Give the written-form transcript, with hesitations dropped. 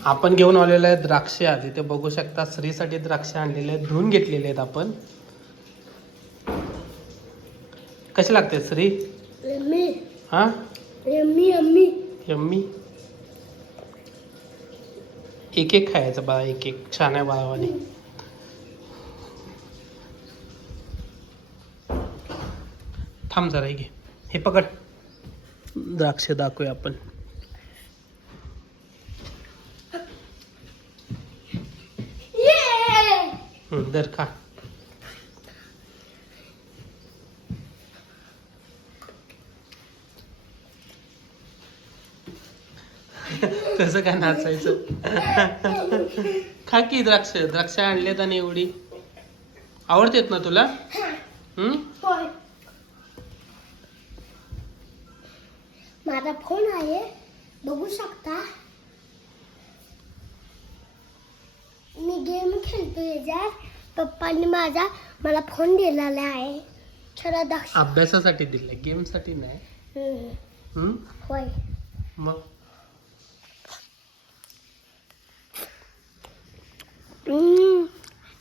आपण घेऊन आलेले आहेत द्राक्षे. आधी ते बघू शकता, श्रीसाठी द्राक्षे आणलेले आहेत, धुवून घेतलेले आहेत आपण. कसे लागते श्री? यम्मी हा यम्मी यम्मी. यम्मी. एक एक खायचं बाळा, एक एक. छान आहे बाळावाने. थांब जरा, घे हे पकड. द्राक्ष दाखवूया आपण. दर खा. कसं काय नाचायचं? खा की द्राक्ष. द्राक्ष आणलेत आणि एवढी आवडतेत ना तुला? होय. माझा फोन आहे, बघू शकता. मी गेम खेळतो याच्यात. पप्पांनी मला फोन दिलेला आहे. थोडा अभ्यासासाठी दिलाय, गेम साठी नाही. होय. मग